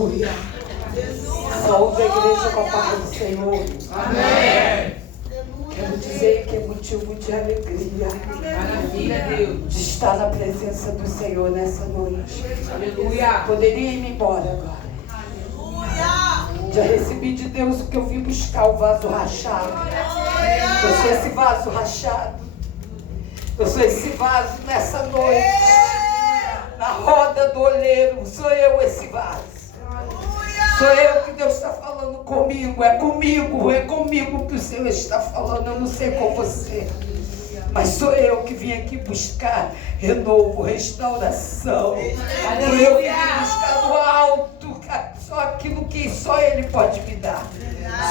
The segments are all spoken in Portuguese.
Aleluia. Saúde a igreja com a paz do Senhor. Amém. Quero dizer que é motivo de alegria. Maravilha, Deus. De estar na presença do Senhor nessa noite. Aleluia. Poderia ir embora agora. Aleluia. Já recebi de Deus o que eu vim buscar, o vaso rachado. Eu sou esse vaso rachado. Eu sou esse vaso nessa noite. Na roda do olheiro, sou eu esse vaso. Sou eu que Deus está falando comigo. É comigo que o Senhor está falando. Eu não sei com você, mas sou eu que vim aqui buscar renovo, restauração. Sou eu que vim buscar do alto só aquilo que só Ele pode me dar.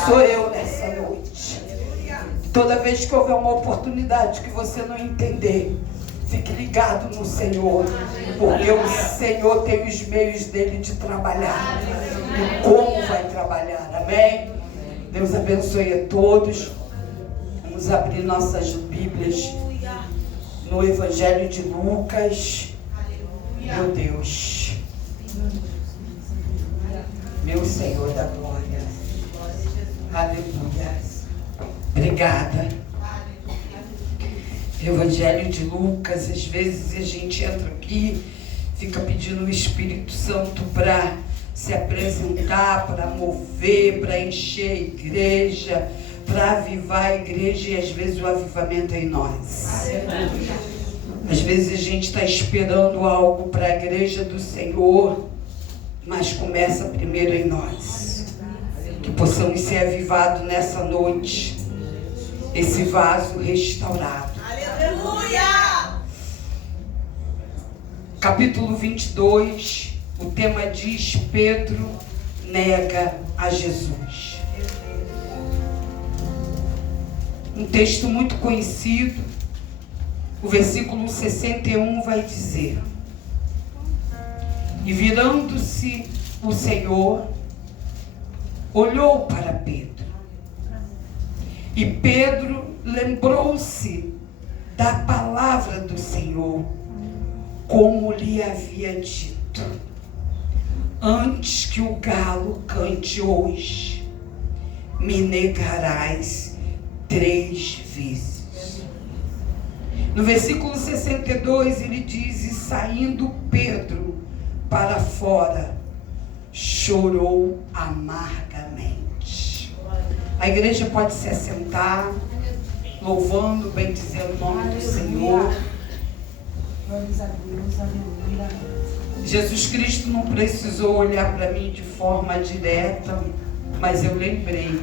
Sou eu nessa noite. Toda vez que houver uma oportunidade que você não entender, fique ligado no Senhor, porque o Senhor tem os meios dele de trabalhar e como vai trabalhar. Amém? Deus abençoe a todos. Vamos abrir nossas Bíblias no Evangelho de Lucas. Meu Deus, meu Senhor da glória. Aleluia. Obrigada. Evangelho de Lucas. Às vezes a gente entra aqui, fica pedindo o Espírito Santo para se apresentar, para mover, para encher a igreja, para avivar a igreja, e às vezes o avivamento é em nós. Às vezes a gente está esperando algo para a igreja do Senhor, mas começa primeiro em nós. Que possamos ser avivados nessa noite, esse vaso restaurado. Aleluia! Capítulo 22, o tema diz: Pedro nega a Jesus. Um texto muito conhecido. O versículo 61 vai dizer: E virando-se o Senhor, olhou para Pedro. E Pedro lembrou-se da palavra do Senhor, como lhe havia dito: Antes que o galo cante hoje, me negarás 3 vezes. No versículo 62 ele diz: E saindo Pedro para fora, chorou amargamente. A igreja pode se assentar, louvando, bendizendo o nome do Senhor. Jesus Cristo não precisou olhar para mim de forma direta, mas eu lembrei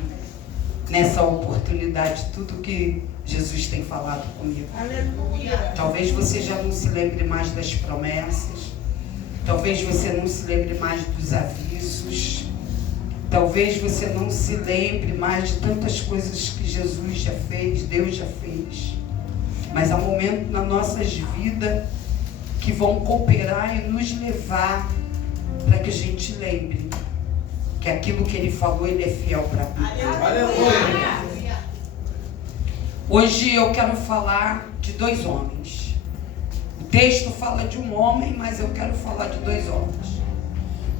nessa oportunidade tudo que Jesus tem falado comigo. Aleluia! Talvez você já não se lembre mais das promessas, talvez você não se lembre mais dos avisos, talvez você não se lembre mais de tantas coisas que Jesus já fez, Deus já fez. Mas há momentos nas nossas vidas que vão cooperar e nos levar para que a gente lembre que aquilo que Ele falou, Ele é fiel para mim. Aleluia. Hoje eu quero falar de 2 homens. O texto fala de um homem, mas eu quero falar de 2 homens.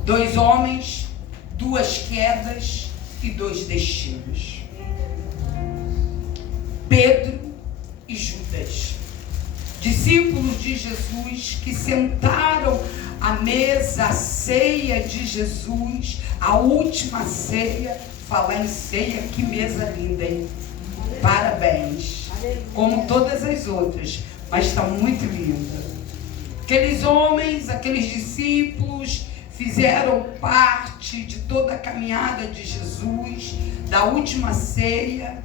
2 homens, 2 quedas e 2 destinos. Pedro e Judas, discípulos de Jesus que sentaram à mesa, a ceia de Jesus, a última ceia. Falar em ceia, que mesa linda, hein? Parabéns. Como todas as outras, mas está muito linda. Aqueles homens, aqueles discípulos fizeram parte de toda a caminhada de Jesus, da última ceia.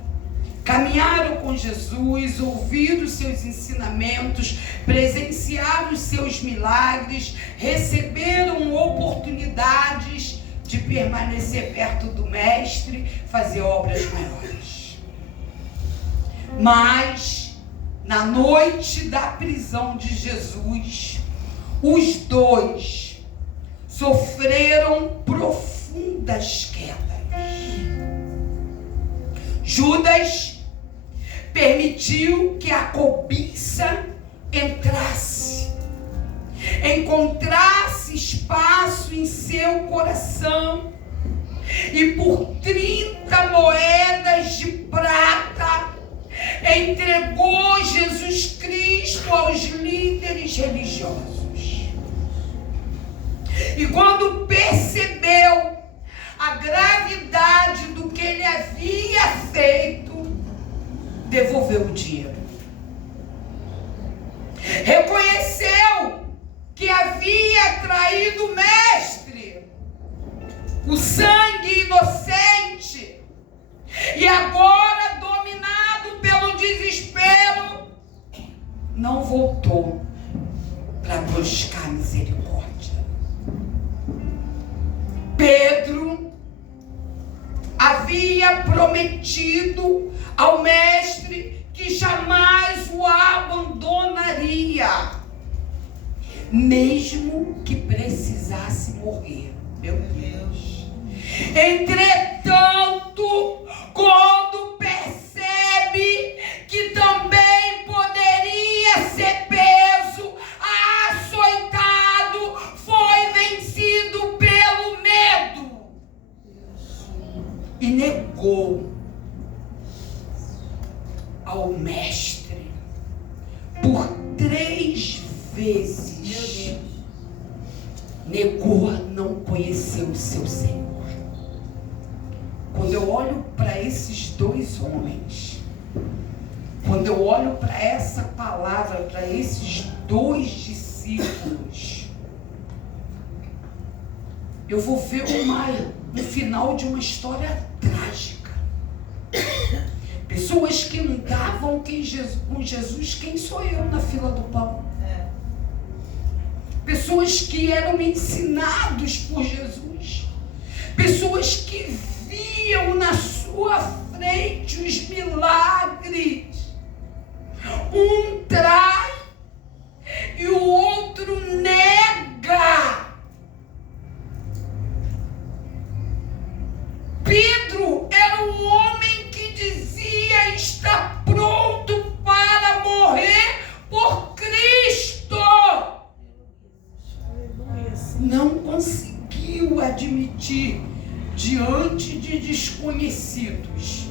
Caminharam com Jesus, ouviram os seus ensinamentos, presenciaram os seus milagres, receberam oportunidades de permanecer perto do Mestre, fazer obras maiores. Mas, na noite da prisão de Jesus, os 2 sofreram profundas quedas. Judas permitiu que a cobiça entrasse, encontrasse espaço espaço em seu coração e por 30 moedas de prata entregou Jesus Cristo aos líderes religiosos. E quando percebeu a gravidade do que ele havia feito, devolveu o dinheiro. Reconheceu que havia traído o mestre, o sangue inocente, e agora, dominado pelo desespero, não voltou para buscar misericórdia. Pedro havia prometido ao mestre que jamais o abandonaria, mesmo que precisasse morrer. Meu Deus. Entretanto, quando percebe que também poderia ser preso, açoitado, foi vencido pelo medo e negou ao mestre por 3 vezes. Negou, não conheceu o seu Senhor. Quando eu olho para esses 2 homens, quando eu olho para essa palavra, para esses 2 discípulos, eu vou ver no final de uma história trágica. Pessoas que andavam com Jesus, quem sou eu na fila do pão? Pessoas que eram ensinados por Jesus. Pessoas que viam na sua frente os milagres. Um trai e o outro nega. Pedro era um homem que dizia estar pronto para morrer por Cristo. Não conseguiu admitir diante de desconhecidos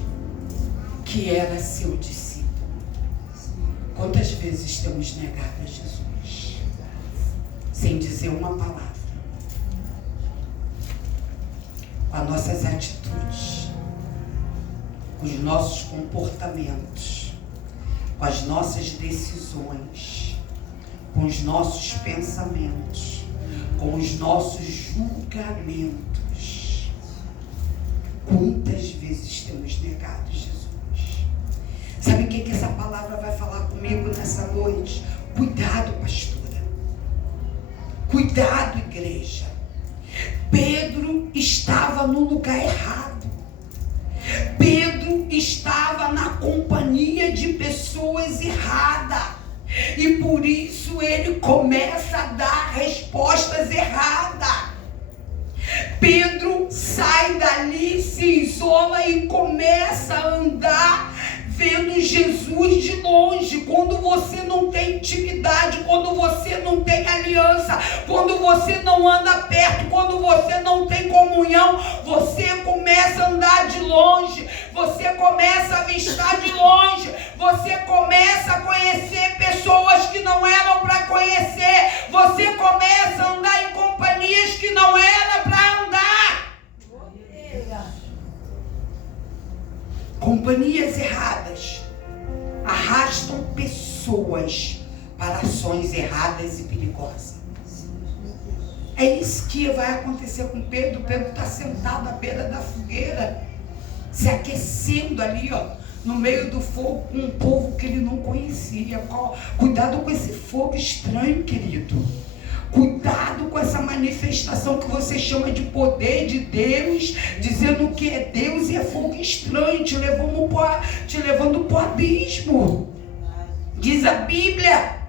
que era seu discípulo. Quantas vezes temos negado a Jesus sem dizer uma palavra, com as nossas atitudes, com os nossos comportamentos, com as nossas decisões, com os nossos pensamentos, com os nossos julgamentos. Quantas vezes temos negado Jesus? Sabe o que essa palavra vai falar comigo nessa noite? Cuidado, pastora. Cuidado, igreja. Pedro estava no lugar errado. Pedro estava na companhia de pessoas erradas. E por isso ele começa a dar respostas erradas. Pedro sai dali, se isola e começa a andar vendo Jesus de longe. Quando você não tem intimidade, quando você não tem aliança, quando você não anda perto, quando você não tem comunhão, você começa a andar de longe, você começa a avistar de longe, você começa a conhecer pessoas que não eram para conhecer, você começa a andar em companhias que não era para andar. Companhias erradas arrastam pessoas para ações erradas e perigosas. É isso que vai acontecer com Pedro. Pedro está sentado à beira da fogueira, se aquecendo ali, no meio do fogo, com um povo que ele não conhecia. Cuidado com esse fogo estranho, querido. Cuidado com essa manifestação que você chama de poder de Deus, dizendo que é Deus e é fogo estranho, te levando para o abismo. Diz a Bíblia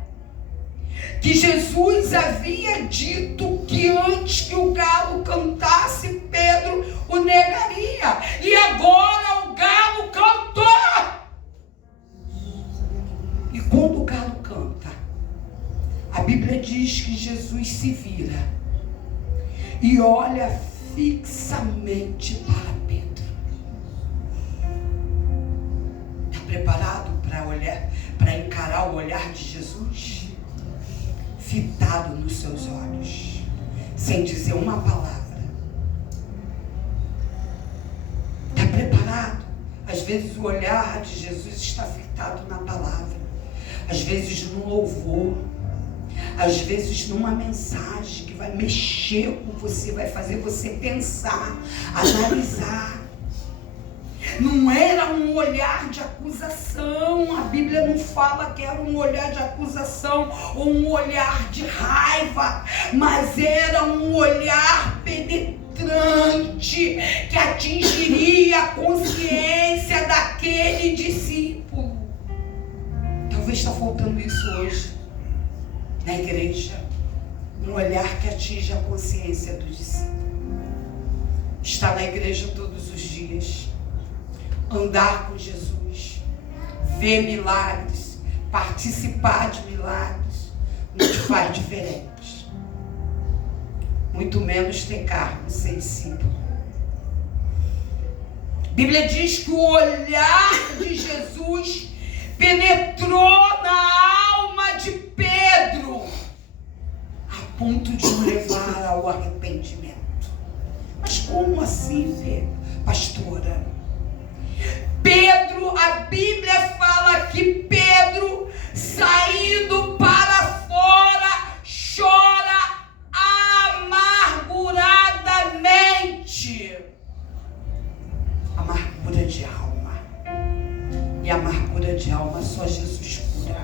que Jesus havia dito que antes que o galo cantasse, Pedro o negaria. E agora o galo cantou. E quando o galo canta, a Bíblia diz que Jesus se vira e olha fixamente para Pedro. Está preparado para olhar, para encarar o olhar de Jesus? Fitado nos seus olhos, sem dizer uma palavra. Está preparado? Às vezes o olhar de Jesus está fitado na palavra, às vezes no louvor, às vezes numa mensagem que vai mexer com você, vai fazer você pensar, analisar. Não era um olhar de acusação, a Bíblia não fala que era um olhar de acusação ou um olhar de raiva, mas era um olhar penetrante que atingiria a consciência daquele discípulo. Talvez está faltando isso hoje na igreja, um olhar que atinge a consciência do discípulo. Estar na igreja todos os dias, andar com Jesus, ver milagres, participar de milagres, não te faz diferente. Muito menos ter cargo sensível. A Bíblia diz que o olhar de Jesus penetrou na alma de Pedro, a ponto de o levar ao arrependimento. Mas como assim, Pedro? Pastora, Pedro, a Bíblia fala que Pedro, saindo para fora, chora amarguradamente. Amargura de alma. E amargura de alma só Jesus cura.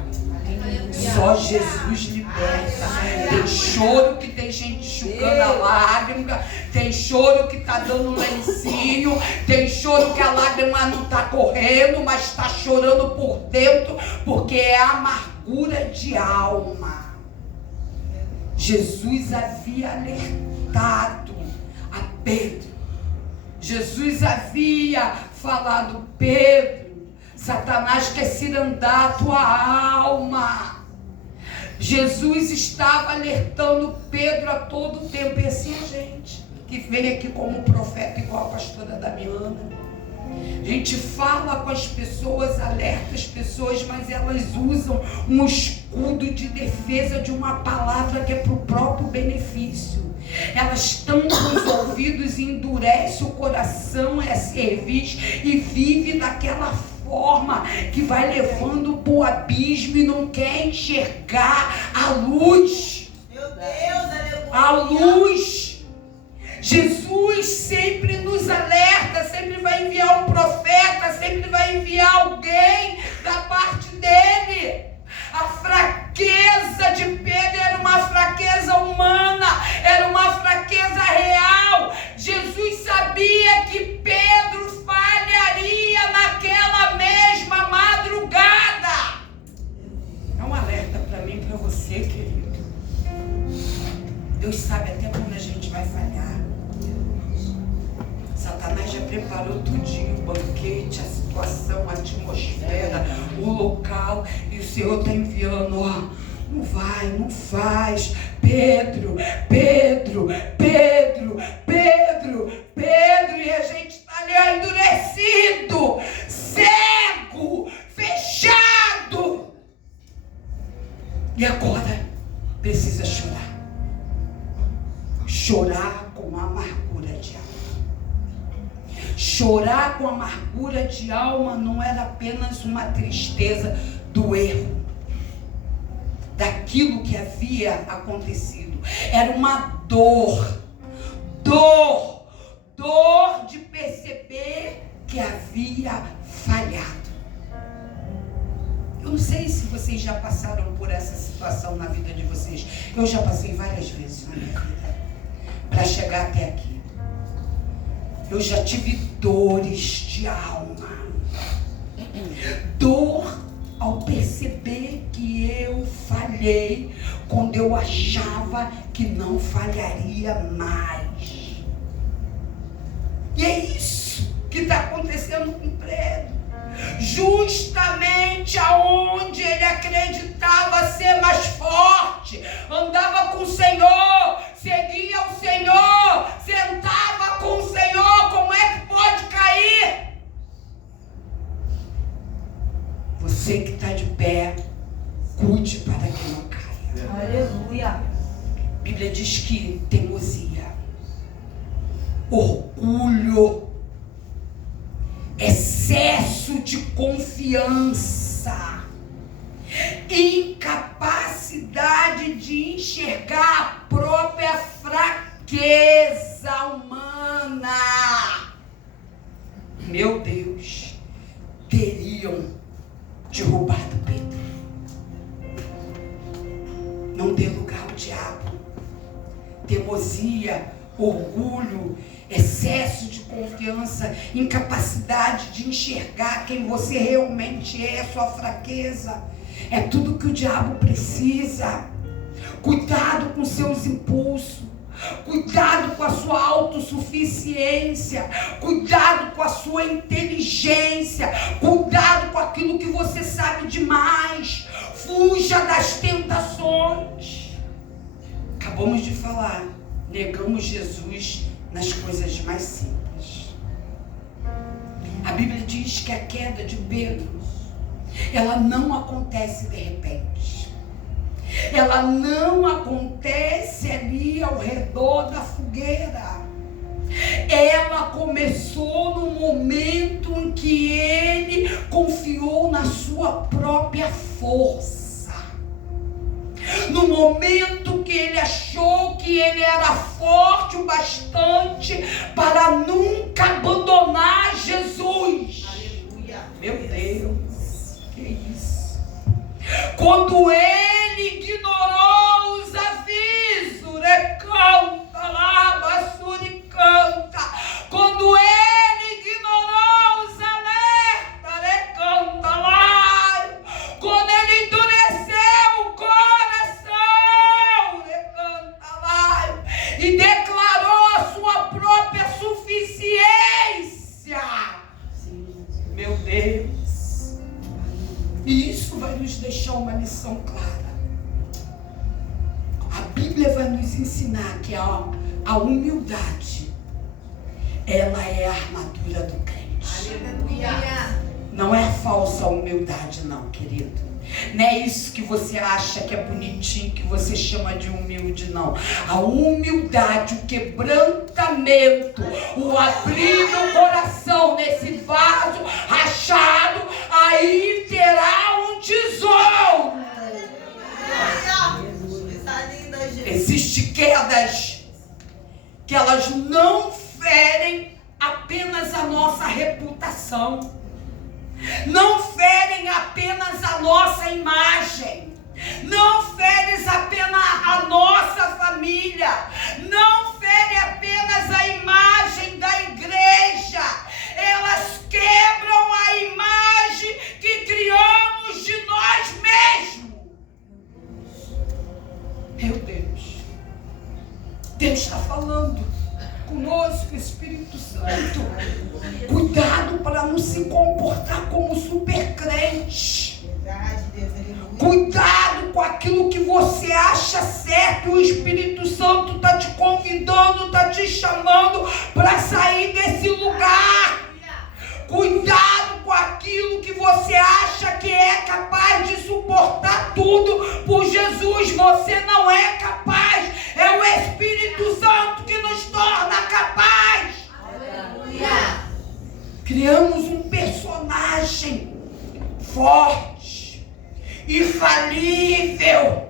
Só Jesus liberta. Tem choro que tem gente enxugando a lágrima, tem choro que está dando lencinho, tem choro que a lágrima não está correndo, mas está chorando por dentro, porque é amargura de alma. Jesus havia alertado a Pedro. Jesus havia falado: Pedro, Satanás quer cirandar a tua alma. Jesus estava alertando Pedro a todo tempo. E assim a gente que vem aqui como profeta, igual a pastora Damiana, a gente fala com as pessoas, alerta as pessoas, mas elas usam um escudo de defesa de uma palavra que é para o próprio benefício. Elas tampam os ouvidos e endurecem o coração, é cerviz, e vive daquela forma que vai levando para o abismo e não quer enxergar a luz. Meu Deus, aleluia. A luz. Jesus sempre nos alerta, sempre vai enviar um profeta, sempre vai enviar alguém da parte dele. A fraqueza de Pedro era uma fraqueza humana, era uma fraqueza real. Jesus sabia que Pedro falharia naquela mesma madrugada. É um alerta para mim e para você, querido. Deus sabe até quando a gente vai falhar. Satanás já preparou tudinho, o banquete, a situação, a atmosfera, o local, e o Senhor está enviando, ó, não vai, não faz, Pedro, Pedro, Pedro, Pedro, Pedro, e a gente está ali endurecido, cego, fechado, e agora precisa chorar com amargura de alma. Chorar com amargura de alma não era apenas uma tristeza do erro, daquilo que havia acontecido. Era uma dor de perceber que havia falhado. Eu não sei se vocês já passaram por essa situação na vida de vocês. Eu já passei várias vezes na minha vida para chegar até aqui. Eu já tive dores de alma. Dor ao perceber que eu falhei quando eu achava que não falharia mais. E é isso que está acontecendo com Pedro. Justamente aonde ele acreditava ser mais forte, andava com o Senhor, seguia o Senhor, está de pé, cuide para que não caia. Aleluia. A Bíblia diz que teimosia, orgulho, excesso de confiança, incapacidade de enxergar a própria fraqueza humana, meu Deus, teriam derrubado Pedro. Não dê lugar ao diabo. Teimosia, orgulho, excesso de confiança, incapacidade de enxergar quem você realmente é, sua fraqueza, é tudo que o diabo precisa. Cuidado com seus impulsos, cuidado com a sua autossuficiência, cuidado com a sua inteligência, cuidado com aquilo que você sabe demais. Fuja das tentações. Acabamos de falar, negamos Jesus nas coisas mais simples. A Bíblia diz que a queda de Pedro, ela não acontece de repente. Ela não acontece ali ao redor da fogueira. Ela começou no momento em que ele confiou na sua própria força. No momento que ele achou que ele era forte o bastante para nunca abandonar Jesus. Aleluia. Meu Deus, que isso? Quando ele ignorou os avisos, recanta lá, bassuricanta. Quando ele ignorou os alertas, recanta lá. Quando ele endureceu o coração, recanta lá. E declarou a sua própria suficiência. Meu Deus. E isso vai nos deixar uma lição clara. A Bíblia vai nos ensinar que a humildade, ela é a armadura do crente. Aleluia. Não é falsa humildade não, querido. Não é isso que você acha que é bonitinho, que você chama de humilde, não. A humildade, o quebrantamento, o abrir do coração nesse vaso rachado, aí terá um tesouro. Está linda, Jesus. Existem quedas que elas não ferem apenas a nossa reputação, não ferem apenas a nossa imagem, não ferem apenas a nossa família, não ferem apenas a imagem da igreja, elas quebram a imagem que criamos de nós mesmos. Meu Deus, Deus está falando conosco, Espírito Santo. Cuidado para não se comportar como super crente. Verdade, Deus. Aleluia. Cuidado com aquilo que você acha certo. O Espírito Santo está te convidando, está te chamando para sair desse lugar. Cuidado com aquilo que você acha que é capaz de suportar tudo por Jesus. Você não é capaz. É o Espírito Santo que nos torna capaz. Aleluia. Criamos um personagem forte, infalível,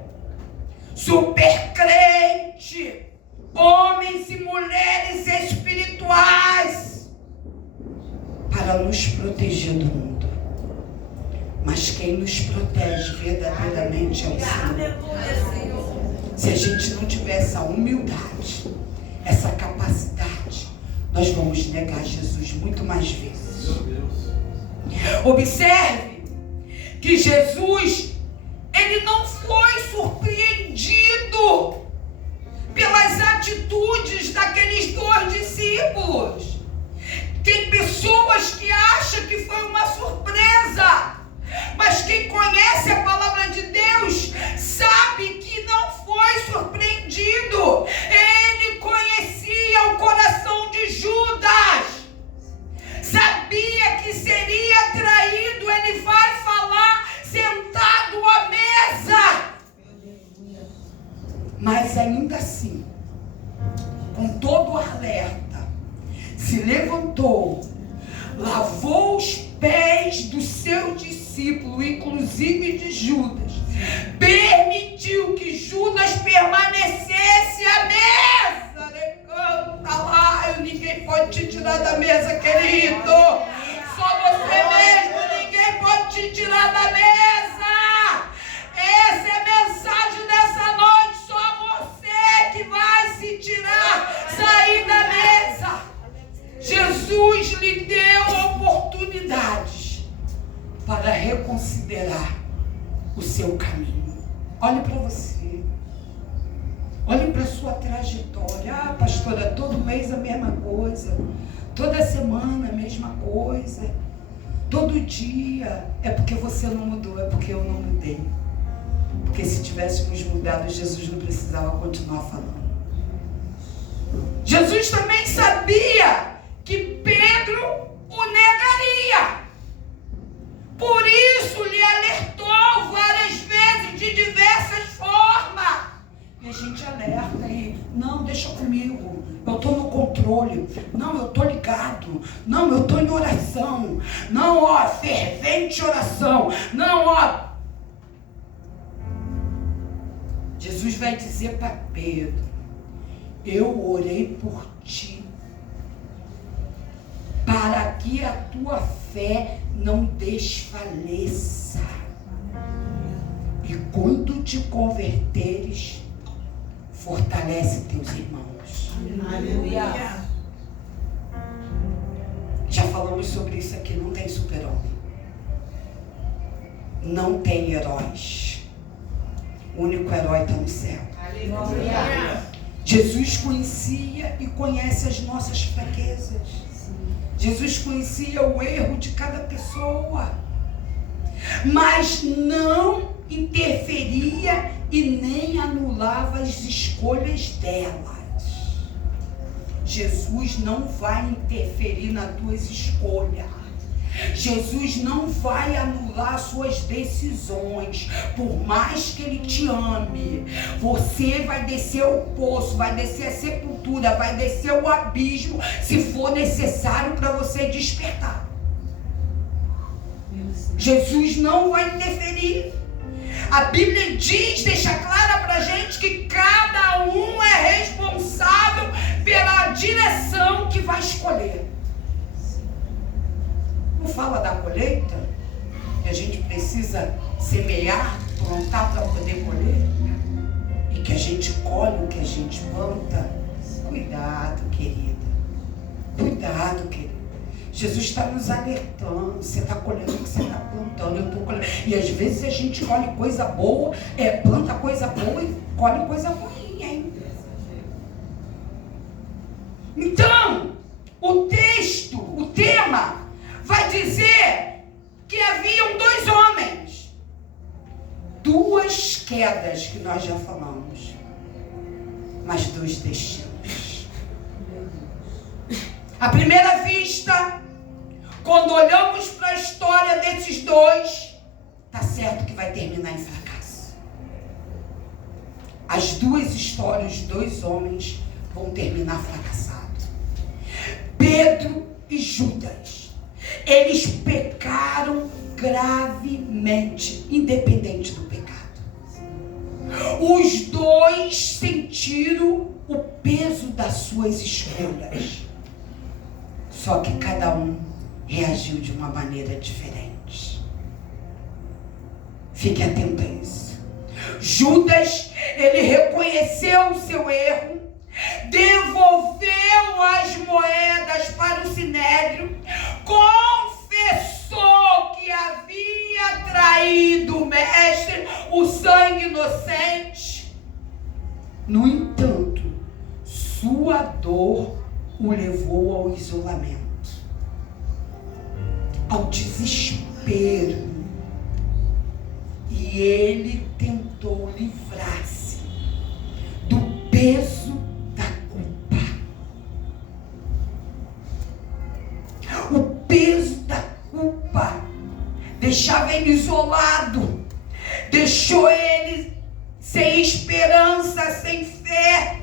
super crente, homens e mulheres espirituais, para nos proteger do mundo. Mas quem nos protege verdadeiramente é o Senhor. Aleluia, Senhor. Se a gente não tiver essa humildade, essa capacidade, nós vamos negar Jesus muito mais vezes. Observe que Jesus, ele não foi surpreendido pelas atitudes daqueles 2 discípulos. Tem pessoas que acham que foi uma surpresa, mas quem conhece a palavra de Deus sabe que não foi surpreendido. Ele conhecia o coração de Judas, sabia que seria traído. Ele vai falar, ser Mas ainda assim, com todo o alerta, se levantou, lavou os pés do seu discípulo, inclusive de Judas, permitiu que Judas permanecesse à mesa. Canta lá, ninguém pode te tirar da mesa, querido. Só você mesmo, ninguém pode te tirar da mesa. Essa é a mensagem dessa noite. Só você que vai se tirar, sair da mesa. Jesus lhe deu oportunidades para reconsiderar o seu caminho. Olhe para você. Olhe para a sua trajetória. Ah, pastora, todo mês a mesma coisa. Toda semana a mesma coisa. Todo dia. É porque você não mudou, é porque eu não mudei. Porque se tivéssemos mudado, Jesus não precisava continuar falando. Jesus também sabia que Pedro o negaria. Por isso lhe alertou várias vezes, de diversas formas. E a gente alerta aí, não, deixa comigo, eu estou no controle, não, eu estou ligado, não, eu estou em oração, não, ó, fervente oração, não, ó. Jesus vai dizer para Pedro, eu orei por ti, para que a tua fé não desfaleça. E quando te converteres, fortalece teus irmãos. Aleluia. Já falamos sobre isso aqui, não tem super-homem. Não tem heróis. O único herói está no céu. Aleluia. Jesus conhecia e conhece as nossas fraquezas. Jesus conhecia o erro de cada pessoa, mas não interferia e nem anulava as escolhas delas. Jesus não vai interferir nas tuas escolhas. Jesus não vai anular suas decisões, por mais que Ele te ame. Você vai descer o poço, vai descer a sepultura, vai descer o abismo, se for necessário para você despertar. Jesus não vai interferir. A Bíblia diz, deixa clara para a gente que cada um é responsável pela direção que vai escolher. Não fala da colheita, que a gente precisa semear, plantar para poder colher, e que a gente colhe o que a gente planta. Cuidado, querida, cuidado, querida. Jesus está nos alertando, você está colhendo o que você está plantando, eu estou colhendo. E às vezes a gente colhe coisa boa, planta coisa boa e colhe coisa ruim, hein? Então, o texto, o tema, vai dizer que haviam dois homens, duas quedas que nós já falamos, mas dois destinos. À primeira vista, quando olhamos para a história desses dois, está certo que vai terminar em fracasso. As duas histórias de dois homens vão terminar fracassados. Pedro e Judas. Eles pecaram gravemente, independente do pecado. Os dois sentiram o peso das suas escolhas. Só que cada um reagiu de uma maneira diferente. Fique atento a isso. Judas, ele reconheceu o seu erro, devolveu as moedas para o sinédrio, confessou que havia traído o mestre, o sangue inocente. No entanto, sua dor o levou ao isolamento, ao desespero, e ele tentou livrar-se do peso da culpa. O peso da culpa deixava ele isolado, deixou ele sem esperança, sem fé.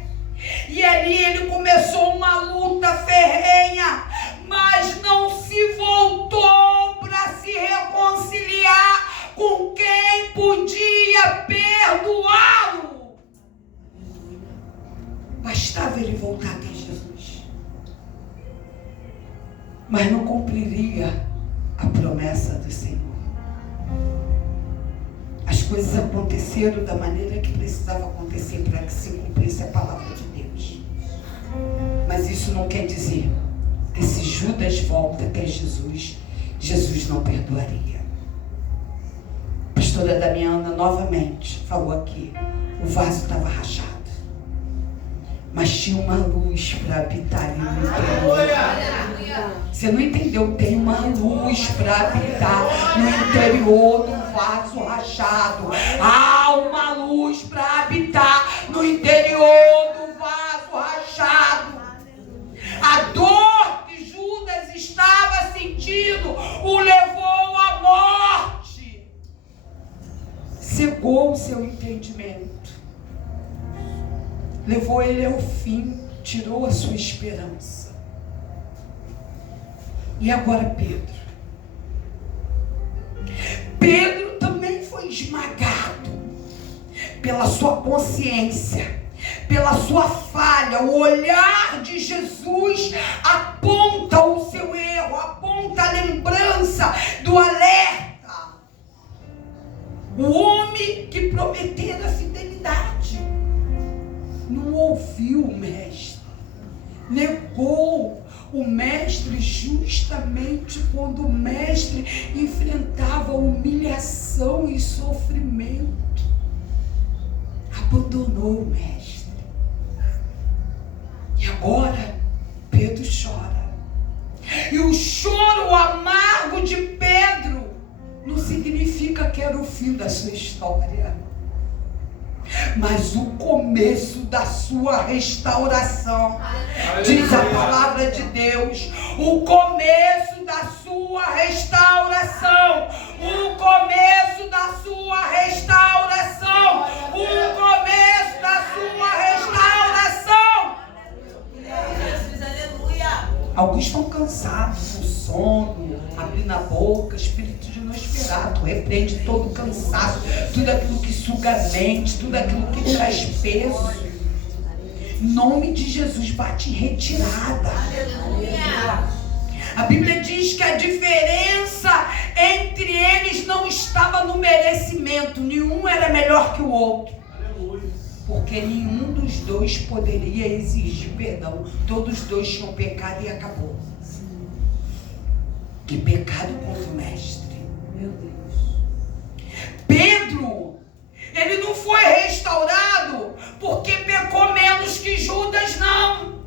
E ali ele começou uma luta ferrenha, mas não se voltou para se reconciliar com quem podia perdoá-lo. Bastava ele voltar até Jesus, mas não cumpriria a promessa do Senhor. As coisas aconteceram da maneira que precisava acontecer para que se cumprisse a palavra de Deus. Mas isso não quer dizer que se Judas volta até Jesus, Jesus não perdoaria. A pastora Damiana novamente falou aqui, o vaso estava rachado, mas tinha uma luz para habitar ali no interior. Você não entendeu? Tem uma luz para habitar no interior do vaso rachado. Há uma luz para habitar no interior do vaso rachado. A dor que Judas estava sentindo o levou à morte. Cegou o seu entendimento. Levou ele ao fim, tirou a sua esperança. E agora Pedro também foi esmagado pela sua consciência, pela sua falha. O olhar de Jesus aponta o seu erro, aponta a lembrança do alerta. O homem que prometera fidelidade não ouviu o mestre, negou o mestre justamente quando o mestre enfrentava humilhação e sofrimento. Abandonou o mestre. E agora Pedro chora. E o choro amargo de Pedro não significa que era o fim da sua história, mas o começo da sua restauração. Diz a palavra de Deus, o começo da sua restauração, o começo da sua restauração, o começo da sua restauração. Jesus, aleluia. Alguns estão cansados, com sono, abrindo a boca. Espírito de Nosferatu repreende todo o cansaço, tudo aquilo que suga a mente, tudo aquilo que traz peso. Em nome de Jesus, bate em retirada. Aleluia. A Bíblia diz que a diferença entre eles não estava no merecimento. Nenhum era melhor que o outro, porque nenhum dos dois poderia exigir perdão. Todos os dois tinham pecado e acabou. Que pecado contra o mestre. Meu Deus. Pedro, ele não foi restaurado porque pecou menos que Judas, não.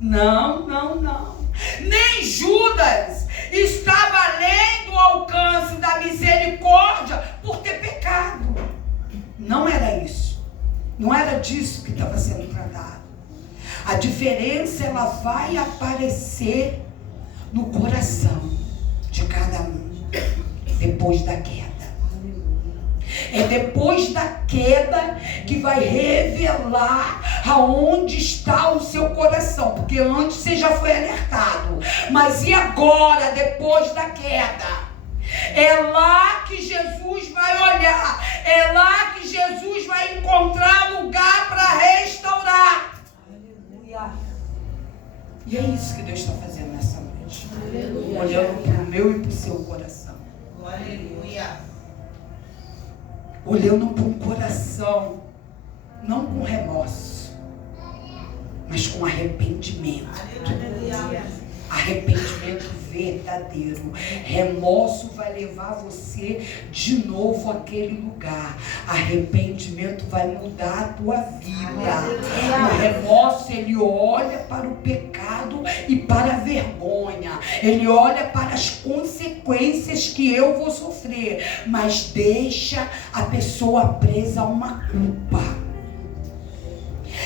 Não. Nem Judas estava além do alcance da misericórdia por ter pecado. Não era isso. Não era disso que estava sendo tratado. A diferença, ela vai aparecer no coração de cada um depois da queda. É depois da queda que vai revelar aonde está o seu coração, porque antes você já foi alertado, mas e agora, depois da queda? É lá que Jesus vai olhar, é lá que Jesus vai encontrar lugar para restaurar. Aleluia. E é isso que Deus está fazendo nessa noite. Aleluia. Olhando para o meu e para o seu coração. Aleluia. Olhando para um coração, não com remorso, mas com arrependimento. Aleluia. Arrependimento verdadeiro. Remorso vai levar você de novo àquele lugar. Arrependimento vai mudar a tua vida. O remorso, ele olha para o pecado e para a vergonha. Ele olha para as consequências que eu vou sofrer, mas deixa a pessoa presa a uma culpa.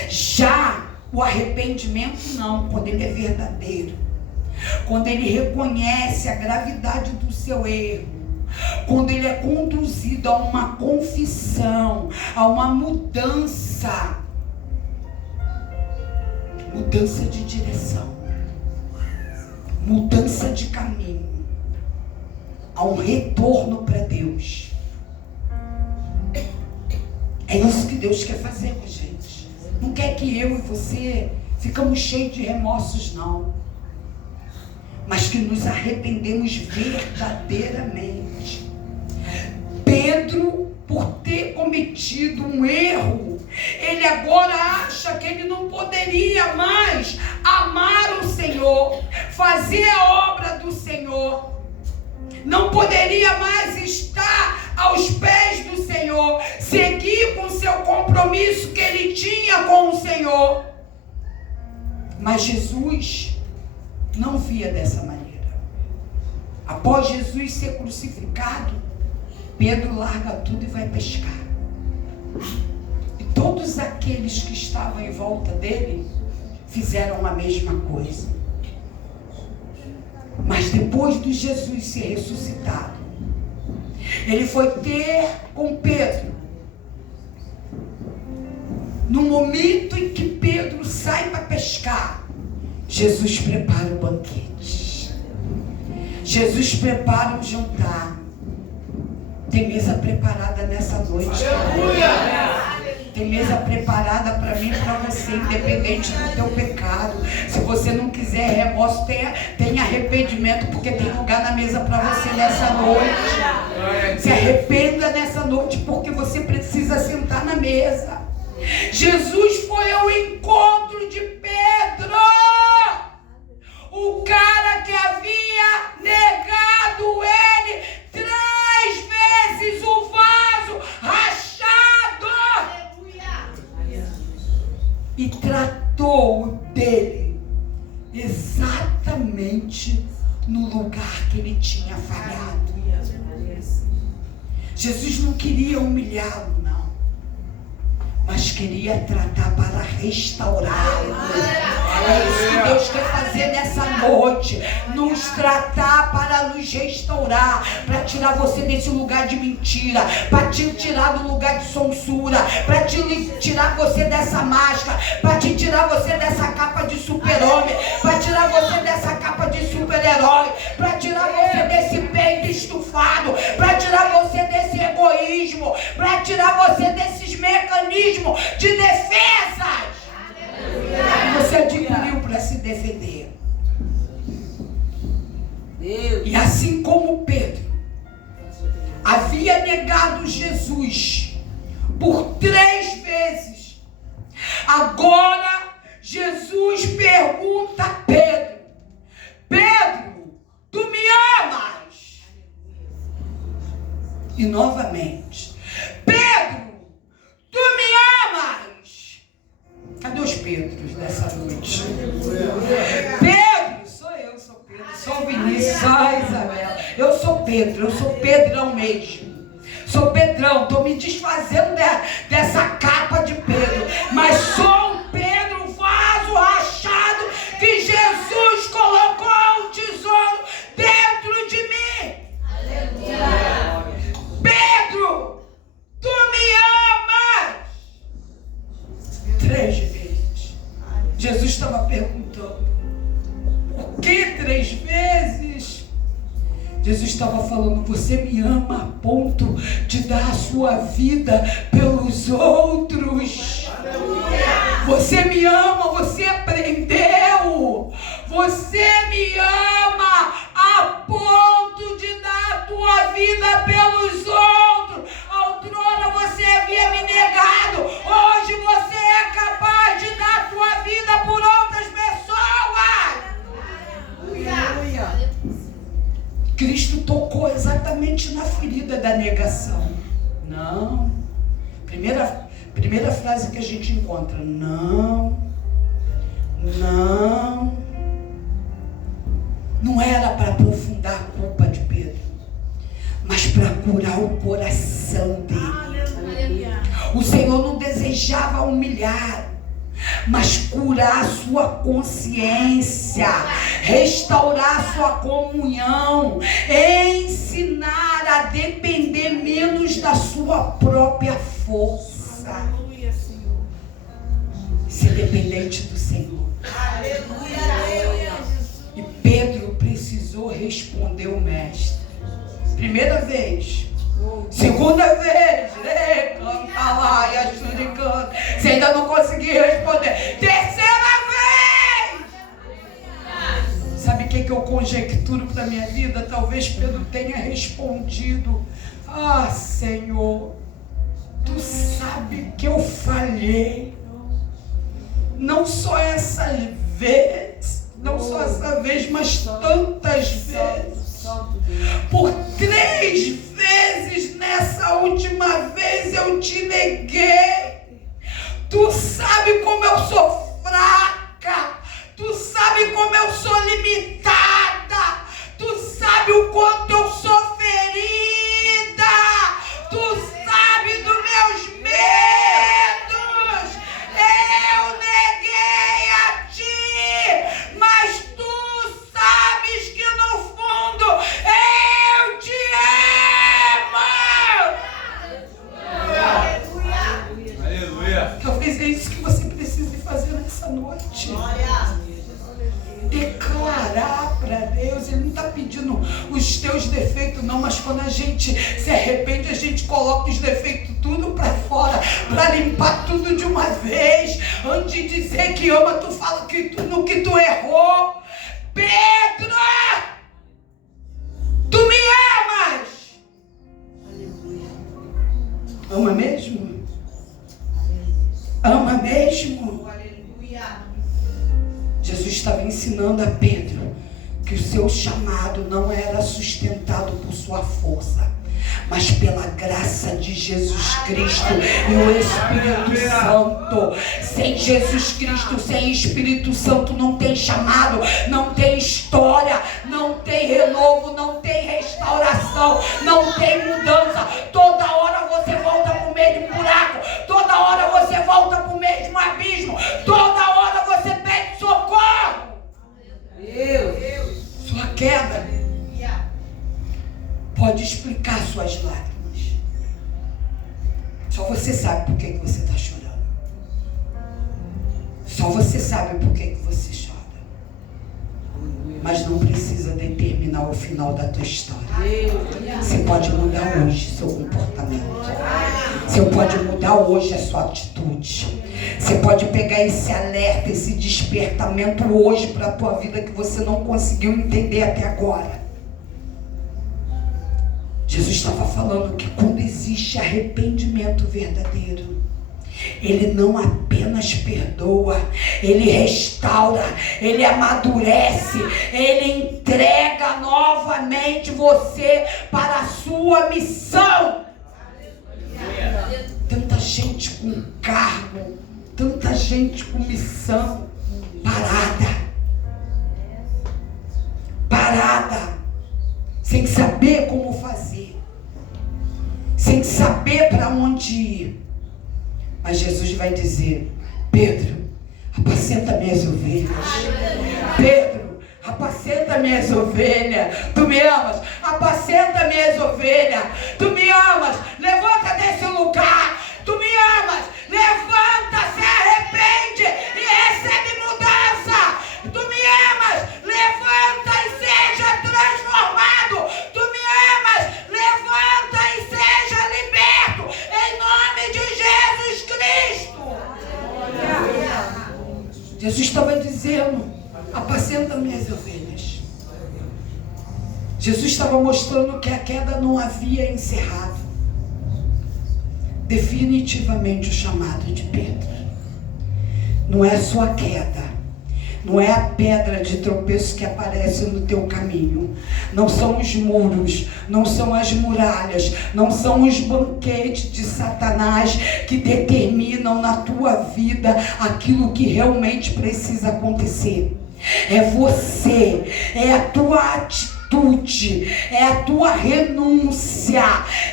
Já o arrependimento não, quando ele é verdadeiro. Quando ele reconhece a gravidade do seu erro, quando ele é conduzido a uma confissão, direção, há uma mudança. Mudança de direção, mudança de caminho, há um retorno para Deus. É isso que Deus quer fazer com a gente. Não quer que eu e você ficamos cheios de remorsos, não, mas que nos arrependemos verdadeiramente. Pedro, por ter cometido um erro, ele agora acha que ele não poderia mais amar o Senhor, fazer a obra do Senhor, não poderia mais estar aos pés do Senhor, seguir com o seu compromisso que ele tinha com o Senhor. Mas Jesus não via dessa maneira. Após Jesus ser crucificado, Pedro larga tudo e vai pescar. E todos aqueles que estavam em volta dele fizeram a mesma coisa. Mas depois de Jesus ser ressuscitado, ele foi ter com Pedro. No momento em que Pedro sai para pescar, Jesus prepara o banquete. Jesus prepara o jantar. Tem mesa preparada nessa noite. Tem mesa preparada para mim e para você, independente do teu pecado. Se você não quiser remorso, tenha arrependimento, porque tem lugar na mesa para você nessa noite. Se arrependa nessa noite, porque você precisa sentar na mesa. Jesus foi ao encontro de Pedro, o cara que havia negado ele 3 vezes, o vaso rachado, e tratou dele exatamente no lugar que ele tinha falhado. Jesus não queria humilhá-lo, não, mas queria tratar para restaurá-lo. É isso que Deus quer fazer nessa noite, nos tratar para nos restaurar, para tirar você desse lugar de mentira, para te tirar do lugar de censura, para te tirar você dessa máscara, para te tirar você dessa capa de super-homem, para tirar você dessa capa de super-herói, para tirar você desse peito estufado, para tirar você desse egoísmo, para tirar você desses mecanismos de defesa que você adquiriu para se defender. E assim como Pedro havia negado Jesus por 3 vezes, agora Jesus pergunta a Pedro: Pedro, tu me amas? E novamente: Pedro, tu me amas? Cadê os Pedros dessa noite? Pedro, sou eu, sou Pedro, sou o Vinícius, sou a Isabela. Eu sou Pedro, eu sou Pedrão mesmo. Sou Pedrão, estou me desfazendo dessa capa de Pedro. Mas sou um Pedro, vaso rachado, que Jesus colocou um tesouro dentro de mim. Aleluia. Pedro, tu me amas? 3 vezes. Jesus estava perguntando: por que 3 vezes? Jesus estava falando: você me ama a ponto de dar a sua vida pelos outros. Aleluia. Você me ama, você aprendeu. Você me ama a ponto de dar a tua vida pelos outros. Outrora você havia me negado, hoje você é capaz de dar a tua vida por outras pessoas. Aleluia. Cristo tocou exatamente na ferida da negação. Não. Primeira frase que a gente encontra: não. Não era para aprofundar a culpa de Pedro, mas para curar o coração dele. O Senhor não desejava humilhar, mas curar a sua consciência, restaurar a sua comunhão, ensinar a depender menos da sua própria força. Aleluia, Senhor. Ser dependente do Senhor. Aleluia, E Pedro precisou responder o mestre. Primeira vez. Segunda vez. Canta lá, e a churicana. Você ainda não conseguiu responder. Terceira vez. Sabe o que eu conjecturo para a minha vida? Talvez Pedro tenha respondido: ah, Senhor, Tu sabe que eu falhei. Não só essa vez, mas tantas vezes. Por 3 vezes nessa última vez eu te neguei. Tu sabe como eu sou fraca. Tu sabe como eu sou limitada. Tu sabe o quanto eu sou ferida. Tu sabe dos meus medos. Eu neguei a ti, mas tu sabes que no fundo eu te amo. Aleluia. Talvez é isso que você precise fazer nessa noite. Declarar para Deus. Ele não está pedindo os teus defeitos não, mas quando a gente se arrepende, a gente coloca os defeitos tudo para fora, para limpar tudo de uma vez. Antes de dizer que ama, tu fala que no que tu errou. Pedro, tu me amas? Ama mesmo? Ama mesmo? Jesus estava ensinando a Pedro que o seu chamado não era sustentado por sua força, mas pela graça de Jesus Cristo e o Espírito Santo. Sem Jesus Cristo, sem Espírito Santo, não tem chamado, não tem história, não tem renovo, não tem restauração, não tem mudança. Toda hora você volta para o mesmo buraco, toda hora você volta para o mesmo abismo, toda hora você pede socorro. Sua queda pode explicar suas lágrimas. Só você sabe por que você está chorando. Só você sabe por que você chora. Mas não precisa determinar o final da tua história. Você pode mudar hoje seu comportamento. Você pode mudar hoje a sua atitude. Você pode pegar esse alerta, esse despertamento hoje para a tua vida que você não conseguiu entender até agora. Jesus estava falando que quando existe arrependimento verdadeiro, Ele não apenas perdoa, Ele restaura, Ele amadurece, Ele entrega novamente você para a sua missão. Tanta gente com cargo, tanta gente com missão, parada, sem saber como fazer, sem saber para onde ir. Mas Jesus vai dizer: Pedro, apacenta minhas ovelhas. Pedro, apacenta minhas ovelhas. Tu me amas? Apacenta minhas ovelhas. Tu me amas? Levanta desse lugar. Tu me amas? Levanta, se arrepende e recebe mudança. Tu me amas? Levanta e seja transformado. Tu me amas? Levanta e seja liberto. Em nome de Jesus Cristo. Jesus estava dizendo: apacenta minhas ovelhas. Jesus estava mostrando que a queda não havia encerrado definitivamente o chamado de Pedro. Não é só a queda, não é a pedra de tropeço que aparece no teu caminho, não são os muros, não são as muralhas, não são os banquetes de Satanás que determinam na tua vida aquilo que realmente precisa acontecer. É você, é a tua atitude, é a tua renúncia,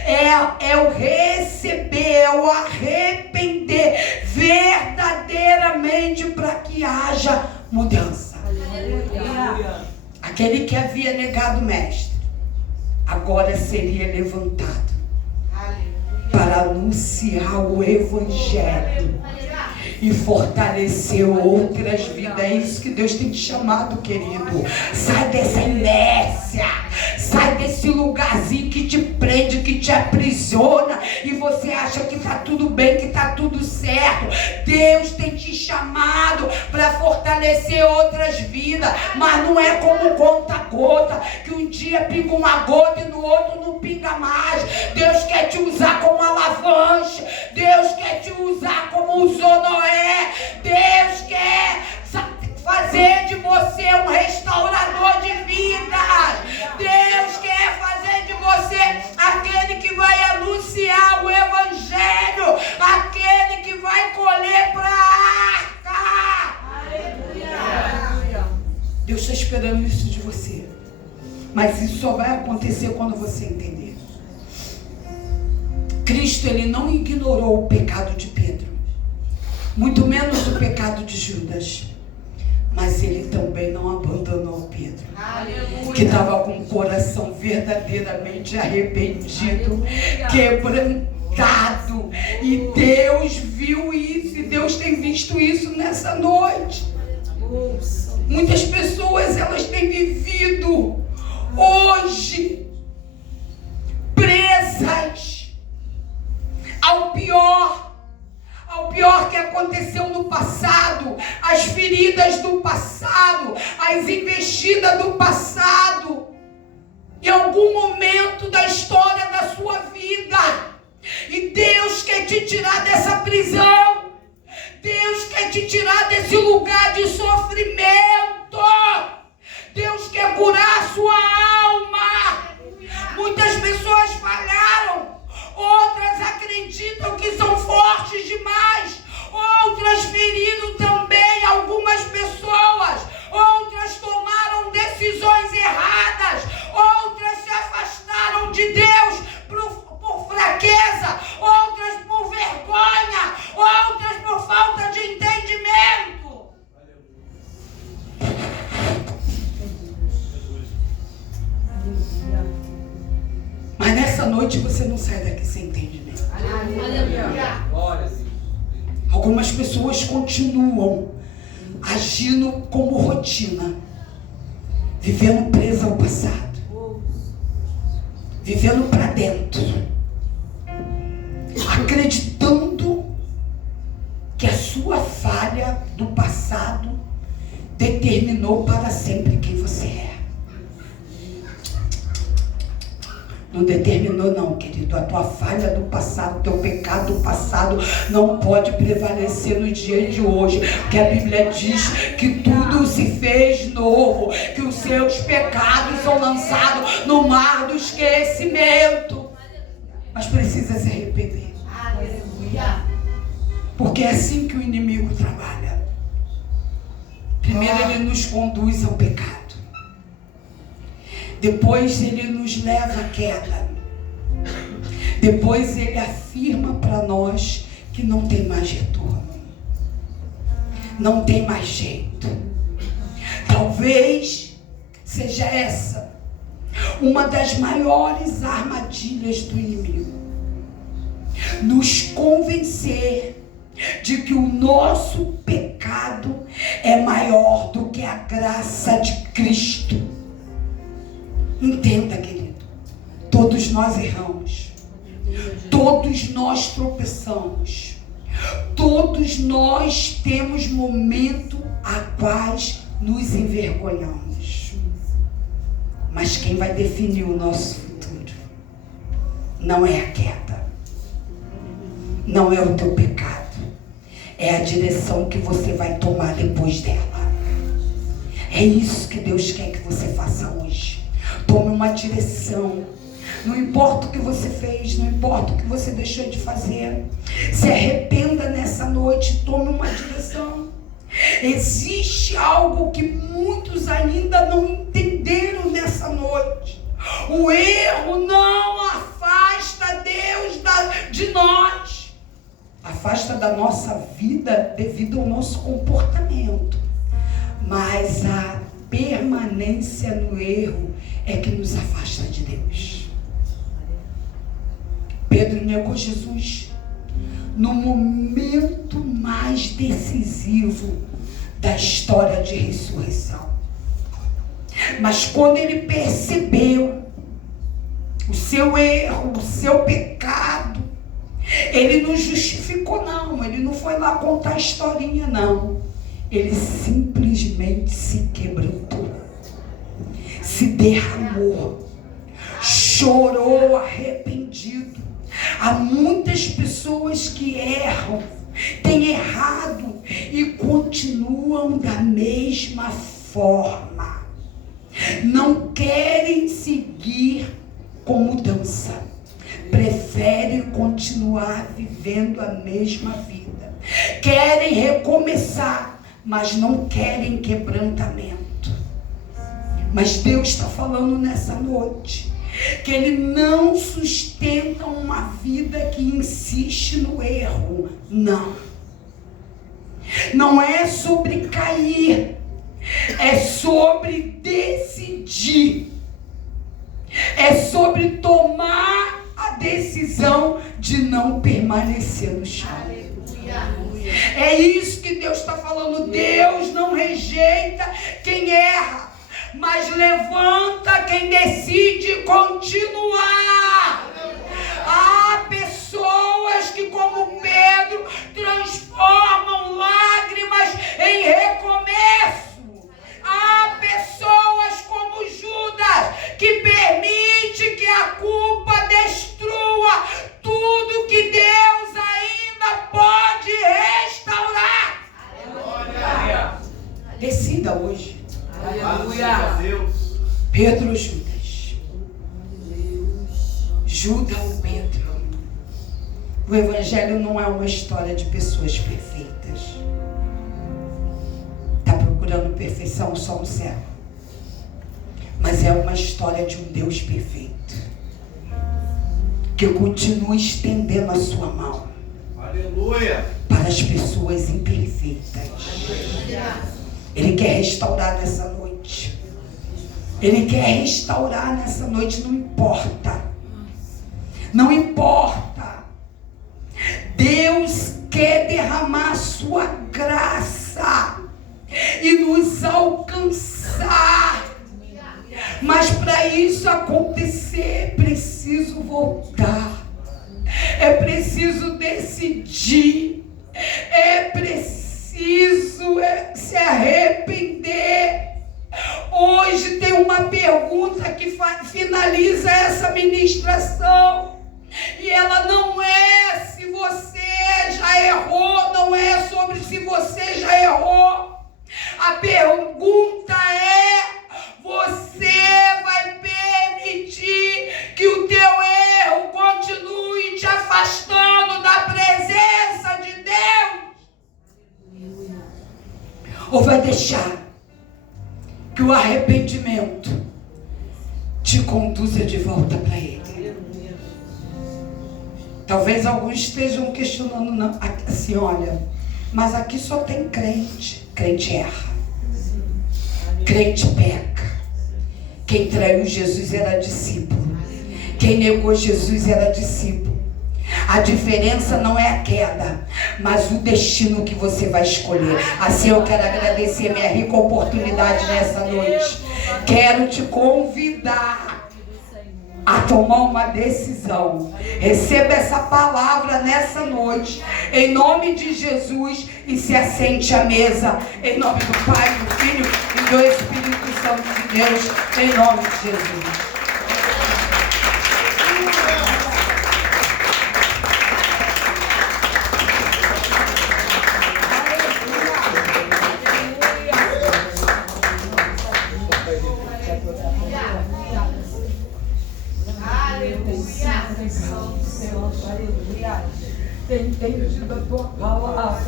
é o receber, é o arrepender verdadeiramente para que haja mudança. Aquele que havia negado o mestre agora seria levantado para anunciar o Evangelho e fortalecer outras vidas. É isso que Deus tem te chamado, querido. Sai dessa inércia, sai desse lugarzinho que te prende, que te aprisiona, e você acha que está tudo bem, que está tudo certo. Deus tem te chamado para fortalecer outras vidas, mas não é como conta-gota, que um dia pinga uma gota e no outro não pinga mais. Deus quer te usar como alavanche, Deus quer te usar como usou Noé. Deus quer fazer de você um restaurador de vidas. Deus quer fazer de você aquele que vai anunciar o Evangelho, aquele que vai colher para a arca. Aleluia. Deus está esperando isso de você, mas isso só vai acontecer quando você entender. Cristo, ele não ignorou o pecado de Pedro, muito menos o pecado de Judas, mas ele também não abandonou Pedro, que estava com o coração verdadeiramente arrependido, quebrantado. E Deus viu isso, e Deus tem visto isso nessa noite. Muitas pessoas, elas têm vivido hoje presas ao pior que aconteceu no passado, as feridas do passado, as investidas do passado, em algum momento da história da sua vida. E Deus quer te tirar dessa prisão, Deus quer te tirar desse lugar de sofrimento, Deus quer curar a sua alma. Muitas pessoas falharam, outras acreditam que são fortes demais, outras feriram também algumas pessoas, outras tomaram decisões erradas, outras se afastaram de Deus por fraqueza, outras por vergonha, outras por falta de entendimento. Mas nessa noite você não sai daqui sem entendimento. Aleluia. Algumas pessoas continuam agindo como rotina, vivendo presa ao passado, vivendo para dentro, acreditando que a sua falha do passado determinou para sempre quem você é. Não determinou não, querido. A tua falha do passado, teu pecado do passado não pode prevalecer no dia de hoje, porque a Bíblia diz que tudo se fez novo, que os seus pecados são lançados no mar do esquecimento. Mas precisa se arrepender. Aleluia. Porque é assim que o inimigo trabalha. Primeiro ele nos conduz ao pecado. Depois ele nos leva à queda. Depois ele afirma para nós que não tem mais retorno. Não tem mais jeito. Talvez seja essa uma das maiores armadilhas do inimigo. Nos convencer de que o nosso pecado é maior do que a graça de Cristo. Entenda, querido, todos nós erramos, todos nós tropeçamos, todos nós temos momentos a quais nos envergonhamos. Mas quem vai definir o nosso futuro não é a queda, não é o teu pecado, é a direção que você vai tomar depois dela. É isso que Deus quer que você faça hoje. Tome uma direção. Não importa o que você fez, não importa o que você deixou de fazer. Se arrependa nessa noite, tome uma direção. Existe algo que muitos ainda não entenderam nessa noite. O erro não afasta Deus de nós. Afasta da nossa vida devido ao nosso comportamento. Mas a permanência no erro é que nos afasta de Deus. Pedro negou Jesus no momento mais decisivo da história de ressurreição. Mas quando ele percebeu o seu erro, o seu pecado, ele não justificou não, ele não foi lá contar a historinha não. Ele simplesmente se quebrantou, se derramou, chorou arrependido. Há muitas pessoas que erram, têm errado e continuam da mesma forma. Não querem seguir com mudança, preferem continuar vivendo a mesma vida. Querem recomeçar, mas não querem quebrantamento. Mas Deus está falando nessa noite que Ele não sustenta uma vida que insiste no erro. Não. Não é sobre cair, é sobre decidir. É sobre tomar a decisão de não permanecer no chão. É isso que Deus está falando. Deus não rejeita quem erra, mas levanta quem decide continuar. Há pessoas que, como Pedro, transformam lágrimas em recomeço. Há pessoas como Judas que permite que a culpa destrua tudo que Deus ainda pode restaurar. Aleluia. Decida hoje. Aleluia. Pedro ou Judas? Judas ou Pedro? O Evangelho não é uma história de pessoas perfeitas. Está procurando perfeição só no céu. Mas é uma história de um Deus perfeito, que continua estendendo a sua mão. Aleluia. Para as pessoas imperfeitas. Ele quer restaurar nessa noite. Ele quer restaurar nessa noite. Não importa. Não importa. Deus quer derramar a sua graça e nos alcançar. Mas para isso acontecer, é preciso voltar. É preciso decidir. É preciso se arrepender. Hoje tem uma pergunta que finaliza essa ministração. E ela não é se você já errou, não é sobre se você já errou. A pergunta é: você vai permitir que o teu erro continue te afastando da presença de Deus? Ou vai deixar que o arrependimento te conduza de volta para Ele? Talvez alguns estejam questionando, não, assim, olha, mas aqui só tem crente. Crente erra. Crente peca. Quem traiu Jesus era discípulo. Quem negou Jesus era discípulo. A diferença não é a queda, mas o destino que você vai escolher. Assim eu quero agradecer minha rica oportunidade nessa noite. Quero te convidar a tomar uma decisão. Receba essa palavra nessa noite, em nome de Jesus, e se assente à mesa, em nome do Pai, do Filho e do Espírito Santo de Deus, em nome de Jesus. Tem entendido a tua palavra.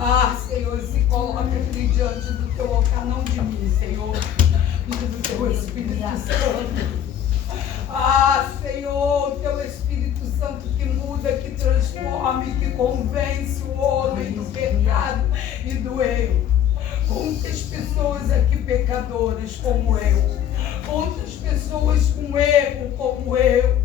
Ah, Senhor, se coloca aqui diante do teu altar, não de mim, Senhor, mas do teu Espírito Santo. Ah, Senhor, teu Espírito Santo que muda, que transforma e que convence o homem do pecado e do erro. Quantas pessoas aqui pecadoras como eu, quantas pessoas com erro como eu,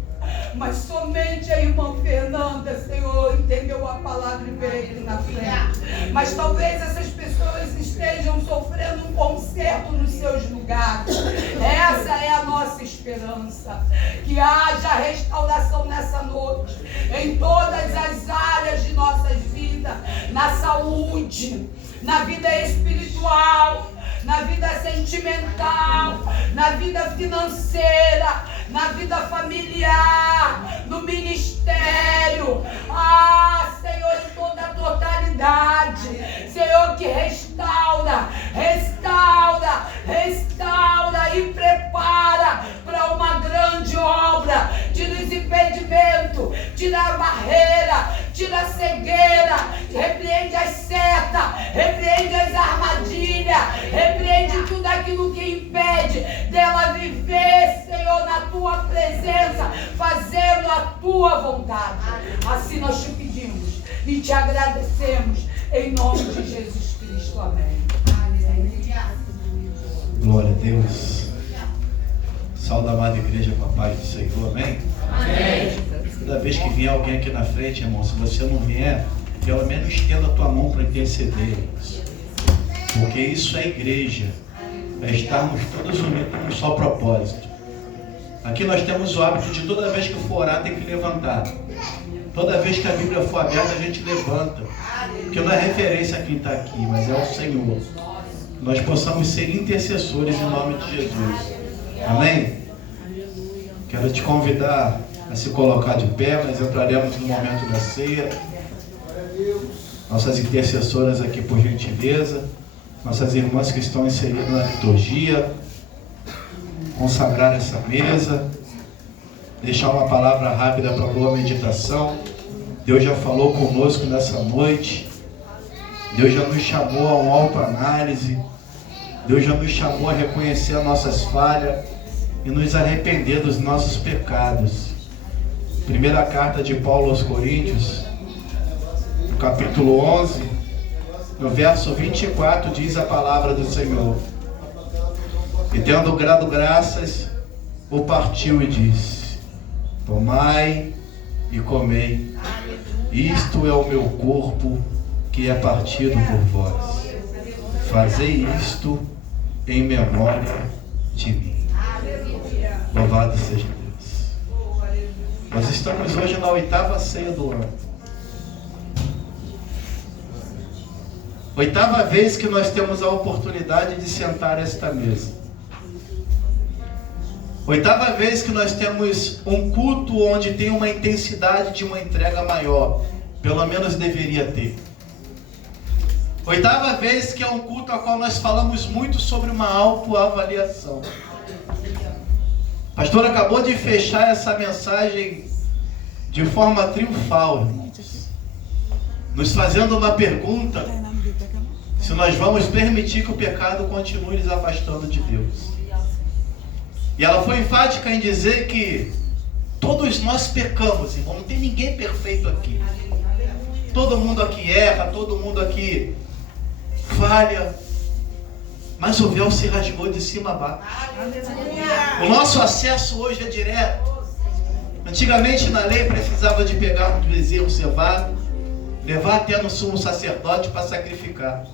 mas somente a irmã Fernanda, Senhor, entendeu a palavra e veio aqui na frente. Mas talvez essas pessoas estejam sofrendo um conserto nos seus lugares. Essa é a nossa esperança. Que haja restauração nessa noite, em todas as áreas de nossas vidas, na saúde, na vida espiritual, na vida sentimental, na vida financeira, na vida familiar, no ministério. Senhor, em toda a totalidade. Senhor, que restaura e prepara para uma grande obra. Tira os impedimentos, tira a barreira, tira a cegueira, repreende as setas, repreende as armadilhas, repreende tudo aquilo que impede dela viver, Senhor, na tua presença, fazendo a tua vontade. Assim nós te pedimos e te agradecemos em nome de Jesus Cristo. Amém. Glória a Deus. Saúde, amada igreja, com a paz do Senhor. Amém? Amém. Toda vez que vier alguém aqui na frente, irmão, se você não vier, pelo menos estenda a tua mão para interceder. Porque isso é igreja. É estarmos todos unidos com um só propósito. Aqui nós temos o hábito de toda vez que for orar, tem que levantar. Toda vez que a Bíblia for aberta, a gente levanta. Porque não é referência a quem está aqui, mas é o Senhor. Nós possamos ser intercessores em nome de Jesus. Amém? Quero te convidar a se colocar de pé. Nós entraremos no momento da ceia. Nossas intercessoras aqui, por gentileza. Nossas irmãs que estão inseridas na liturgia. Consagrar essa mesa. Deixar uma palavra rápida para a boa meditação. Deus já falou conosco nessa noite. Deus já nos chamou a uma autoanálise. Deus já nos chamou a reconhecer as nossas falhas e nos arrepender dos nossos pecados. Primeira carta de Paulo aos Coríntios, no capítulo 11, no verso 24, diz a palavra do Senhor. E tendo dado graças, o partiu e disse: tomai e comei, isto é o meu corpo que é partido por vós. Fazei isto em memória de mim. Louvado seja Deus. Nós estamos hoje na 8ª ceia do ano. 8ª vez que nós temos a oportunidade de sentar a esta mesa. 8ª vez que nós temos um culto onde tem uma intensidade de uma entrega maior. Pelo menos deveria ter. 8ª vez que é um culto ao qual nós falamos muito sobre uma autoavaliação. O pastor acabou de fechar essa mensagem de forma triunfal, irmãos. Nos fazendo uma pergunta: se nós vamos permitir que o pecado continue nos afastando de Deus. E ela foi enfática em dizer que todos nós pecamos, irmão. Não tem ninguém perfeito aqui. Todo mundo aqui erra, todo mundo aqui falha, mas o véu se rasgou de cima a baixo. O nosso acesso hoje é direto. Antigamente na lei precisava de pegar um bezerro cevado, levar até no sumo sacerdote para sacrificar.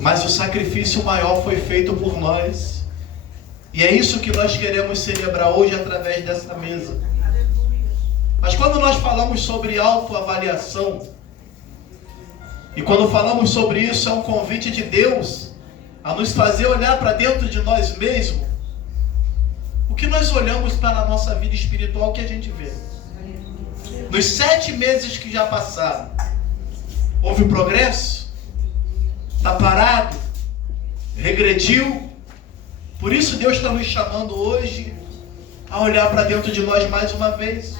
Mas o sacrifício maior foi feito por nós. E é isso que nós queremos celebrar hoje através dessa mesa. Mas quando nós falamos sobre autoavaliação, e quando falamos sobre isso, é um convite de Deus a nos fazer olhar para dentro de nós mesmos. O que nós olhamos para a nossa vida espiritual, que a gente vê? Nos 7 meses que já passaram, houve progresso? Está parado? Regrediu? Por isso Deus está nos chamando hoje a olhar para dentro de nós mais uma vez.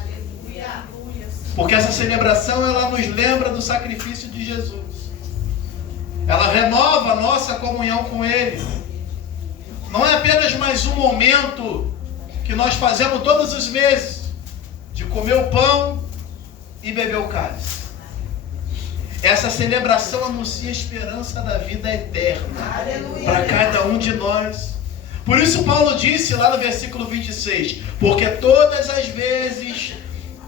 Porque essa celebração, ela nos lembra do sacrifício de Jesus. Ela renova a nossa comunhão com Ele. Não é apenas mais um momento que nós fazemos todos os meses, de comer o pão e beber o cálice. Essa celebração anuncia a esperança da vida eterna para cada um de nós. Por isso Paulo disse lá no versículo 26, porque todas as vezes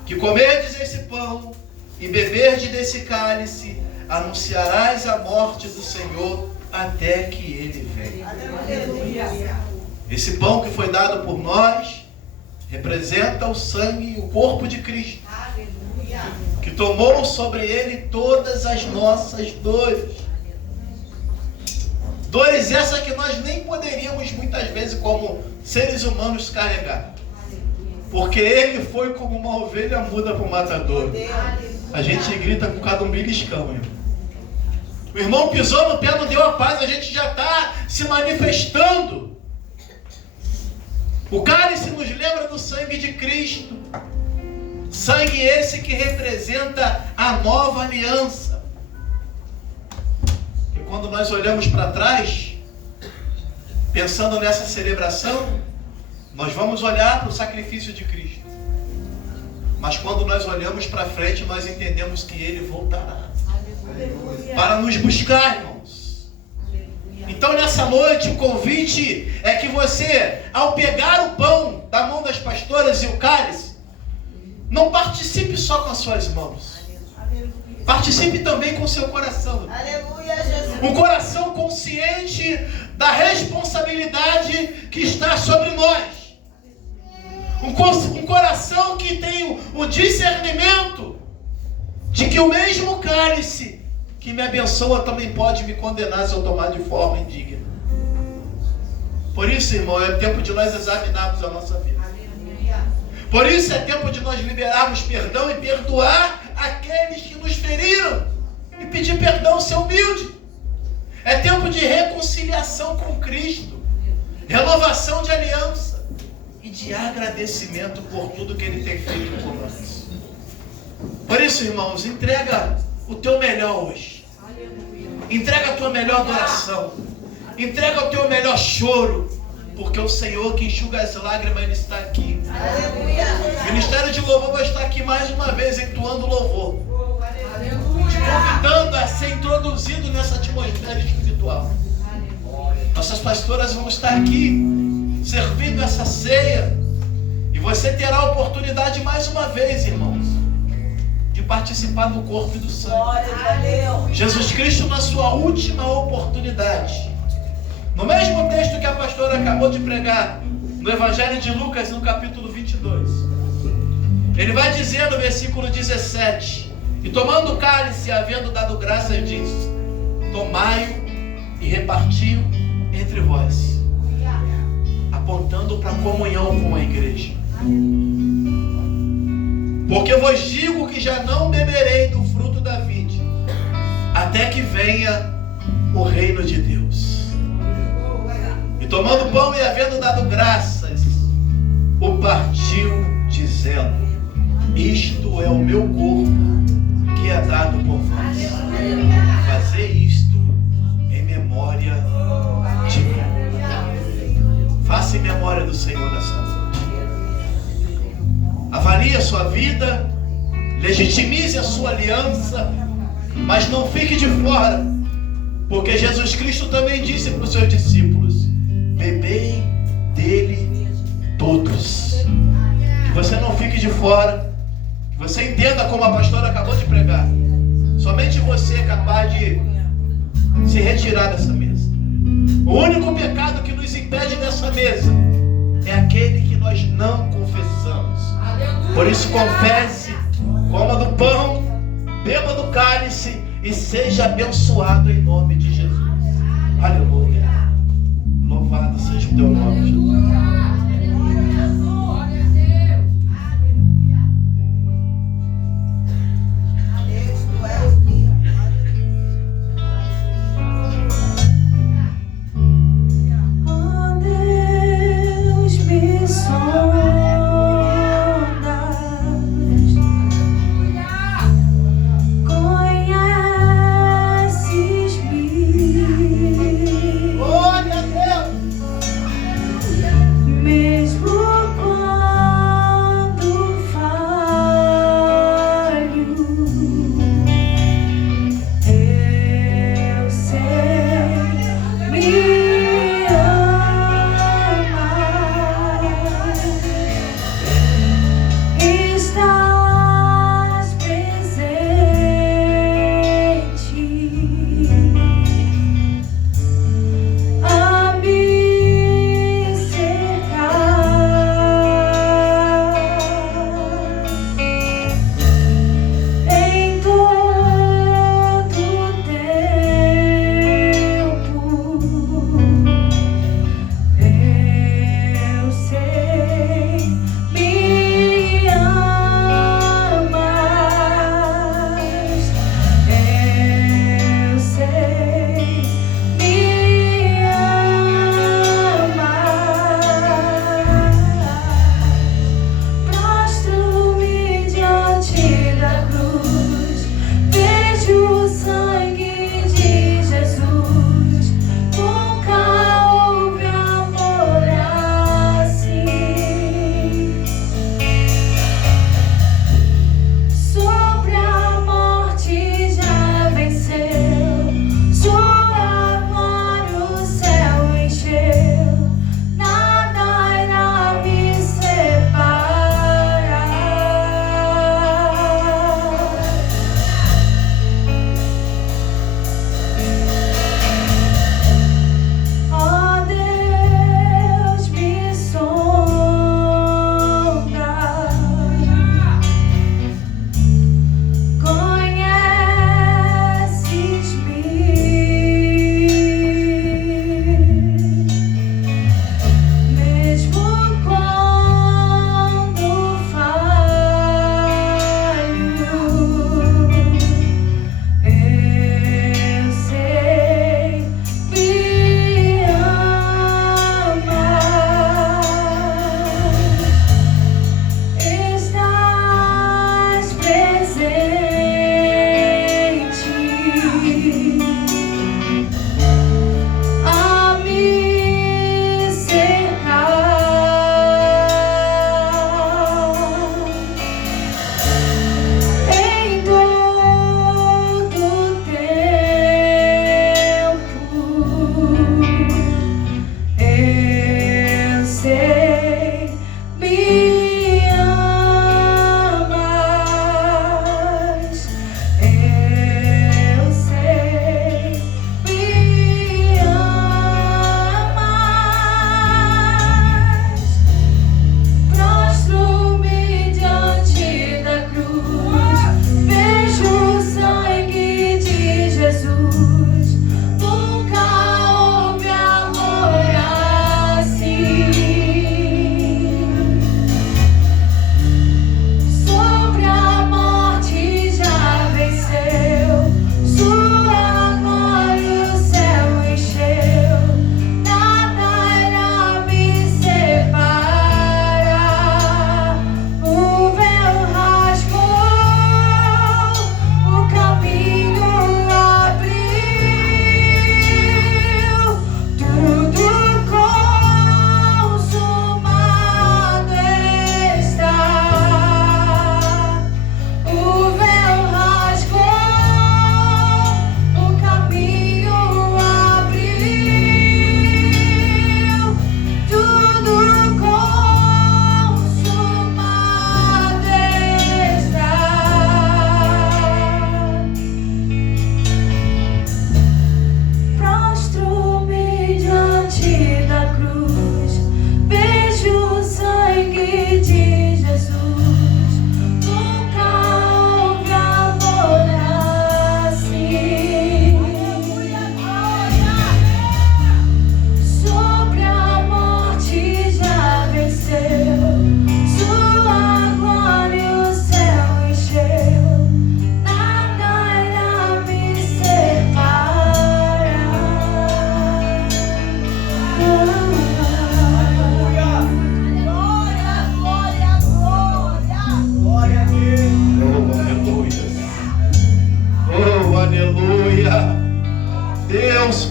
que comerdes esse pão e beberdes desse cálice, anunciarás a morte do Senhor até que Ele venha. Esse pão que foi dado por nós representa o sangue e o corpo de Cristo, que tomou sobre Ele todas as nossas dores. Dores essas que nós nem poderíamos muitas vezes como seres humanos carregar. Porque Ele foi como uma ovelha muda para o matador. A gente grita com cada um beliscão, irmão. O irmão pisou no pé, não deu a paz, a gente já está se manifestando. O cálice nos lembra do sangue de Cristo. Sangue esse que representa a nova aliança. E quando nós olhamos para trás, pensando nessa celebração, nós vamos olhar para o sacrifício de Cristo. Mas quando nós olhamos para frente, nós entendemos que Ele voltará para nos buscar, irmãos. Então nessa noite o convite é que você, ao pegar o pão da mão das pastoras e o cálice, não participe só com as suas mãos. Participe também com o seu coração. Um coração consciente da responsabilidade que está sobre nós. Um coração que tem o discernimento de que o mesmo cálice que me abençoa também pode me condenar se eu tomar de forma indigna. Por isso, irmão, é tempo de nós examinarmos a nossa vida. Por isso é tempo de nós liberarmos perdão e perdoar aqueles que nos feriram. E pedir perdão, ser humilde. É tempo de reconciliação com Cristo. Renovação de aliança. E de agradecimento por tudo que Ele tem feito por nós. Por isso, irmãos, entrega o teu melhor hoje. Entrega a tua melhor adoração. Entrega o teu melhor choro. Porque o Senhor que enxuga as lágrimas, Ele está aqui. O Ministério de Louvor vai estar aqui mais uma vez entoando louvor. Te convidando a ser introduzido nessa atmosfera espiritual. Nossas pastoras vão estar aqui servindo essa ceia. E você terá a oportunidade mais uma vez, irmãos, de participar do corpo e do sangue. Jesus Cristo na sua última oportunidade. No mesmo texto que a pastora acabou de pregar, no Evangelho de Lucas, no capítulo 22, ele vai dizer no versículo 17, e tomando o cálice, havendo dado graças, diz: tomai-o e reparti-o entre vós, apontando para a comunhão com a igreja. Porque vos digo que já não beberei do fruto da vide, até que venha o reino de Deus. E tomando o pão e havendo dado graças, o partiu, dizendo: isto é o meu corpo, que é dado por vós. Fazei isto em memória de mim. Faça em memória do Senhor nessa noite. Avalie a sua vida, legitimize a sua aliança, mas não fique de fora, porque Jesus Cristo também disse para os seus discípulos: bebei dele todos. Que você não fique de fora, que você entenda como a pastora acabou de pregar. Somente você é capaz de se retirar dessa mesa. O único pecado que nos impede dessa mesa é aquele que nós não confessamos. Por isso confesse, coma do pão, beba do cálice e seja abençoado em nome de Jesus. Aleluia. Louvado seja o teu nome, Jesus. Mesmo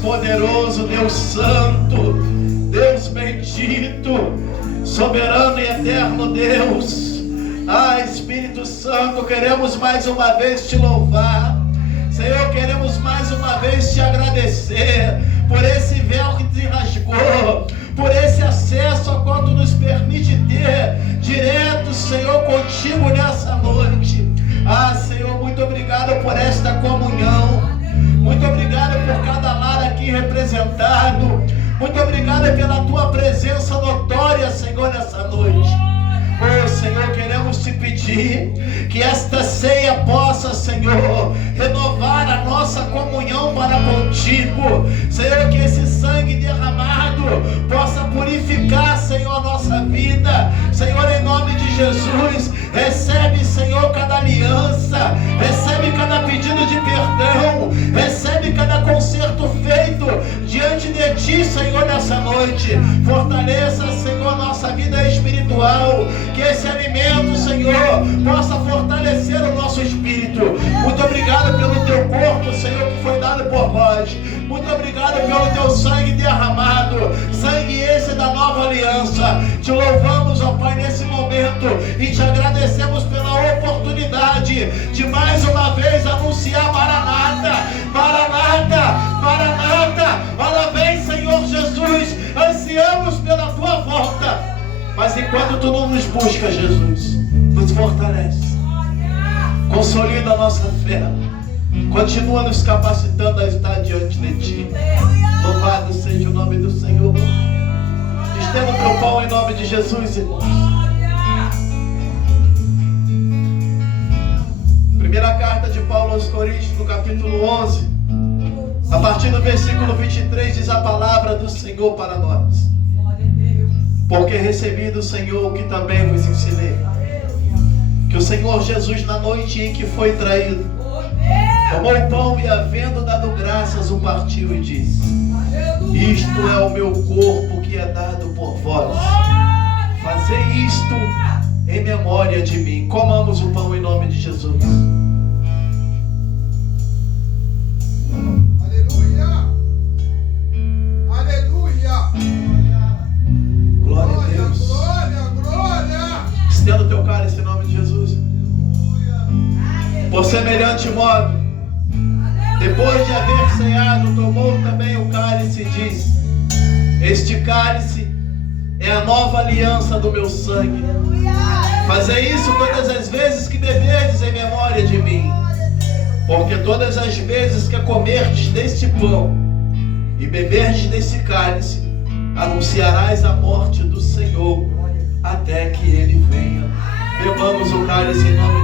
poderoso, Deus santo, Deus bendito, soberano e eterno Deus. Espírito Santo, queremos mais uma vez te louvar. Senhor, queremos mais uma vez te agradecer por esse véu que te rasgou, por esse acesso a qual tu nos permite ter direto, Senhor, contigo nessa noite. Senhor, muito obrigado por esta comunhão. Muito obrigado por cada lar aqui representado. Muito obrigado pela tua presença notória, Senhor, nessa noite. Senhor, queremos te pedir que esta ceia possa, Senhor, renovar a nossa comunhão para contigo. Senhor, que esse sangue derramado possa purificar, Senhor, a nossa vida. Senhor, em nome de Jesus, recebe, Senhor, cada aliança, recebe cada pedido de perdão, recebe cada conserto feito diante de ti, Senhor, nessa noite. Fortaleça, Senhor, nossa vida espiritual, que esse alimento, Senhor, possa fortalecer o nosso espírito. Muito obrigado pelo teu corpo, Senhor, que foi dado por nós. Muito obrigado pelo teu sangue derramado, sangue esse da nova aliança. Te louvamos, ó Pai, nesse momento e te agradecemos pela oportunidade de mais uma vez anunciar Maranata, Maranata, Maranata. Ora vem, Senhor Jesus, ansiamos pela tua volta. Mas enquanto tu não nos busca, Jesus, nos fortalece, consolida a nossa fé, continua nos capacitando a estar diante de ti. Louvado seja o nome do Senhor. Estenda o teu pão em nome de Jesus, irmãos. Primeira carta de Paulo aos Coríntios, no capítulo 11, a partir do versículo 23, diz a palavra do Senhor para nós. Porque recebi do Senhor o que também vos ensinei, que o Senhor Jesus, na noite em que foi traído, tomou o pão e, havendo dado graças, o partiu e disse: isto é o meu corpo que é dado por vós, fazei isto em memória de mim. Comamos o pão em nome de Jesus. Aleluia! Aleluia! Glória a Deus. Glória, glória! Estenda o teu cálice em nome de Jesus. Por semelhante modo, depois de haver ceado, tomou também o cálice e disse: este cálice é a nova aliança do meu sangue. Fazei isso todas as vezes que beberdes em memória de mim. Porque todas as vezes que comerdes deste pão e beberdes desse cálice, anunciarás a morte do Senhor até que ele venha. Bebamos o cálice em nome